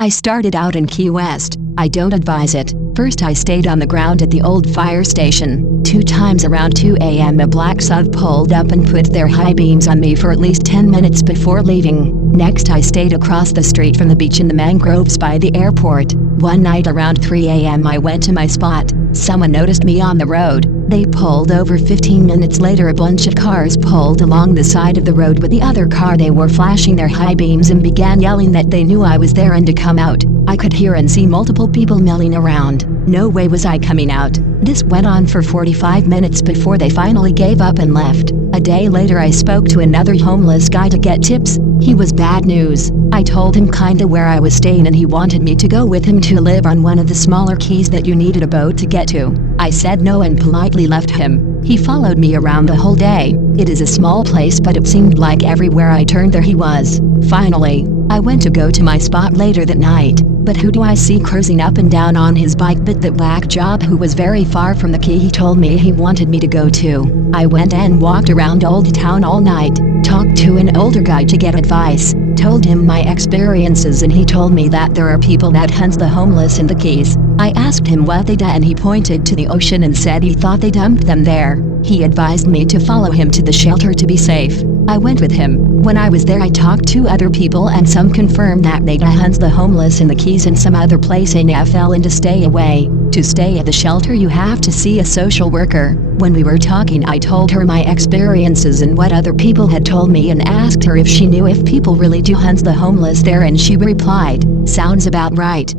I started out in Key West. I don't advise it. First I stayed on the ground at the old fire station. 2 times around 2 a.m. a black sub pulled up and put their high beams on me for at least 10 minutes before leaving. Next I stayed across the street from the beach in the mangroves by the airport. One night around 3 a.m. I went to my spot. Someone noticed me on the road. They pulled over. 15 minutes later a bunch of cars pulled along the side of the road with the other car. They were flashing their high beams and began yelling that they knew I was there and to come out. I could hear and see multiple people milling around. No way was I coming out. This went on for 45 minutes before they finally gave up and left. A day later I spoke to another homeless guy to get tips. He was bad news. I told him kinda where I was staying and he wanted me to go with him to live on one of the smaller keys that you needed a boat to get to. I said no and politely left him. He followed me around the whole day. It is a small place but it seemed like everywhere I turned there he was. Finally, I went to go to my spot later that night. But who do I see cruising up and down on his bike but that whack job who was very far from the key he told me he wanted me to go to. I went and walked around Old Town all night, talked to an older guy to get advice, told him my experiences and he told me that there are people that hunt the homeless in the Keys. I asked him what they do and he pointed to the ocean and said he thought they dumped them there. He advised me to follow him to the shelter to be safe. I went with him. When I was there I talked to other people and some confirmed that they hunt the homeless in the Keys and some other place in FL and to stay away. To stay at the shelter you have to see a social worker. When we were talking I told her my experiences and what other people had told me and asked her if she knew if people really do hunt the homeless there and she replied, "Sounds about right."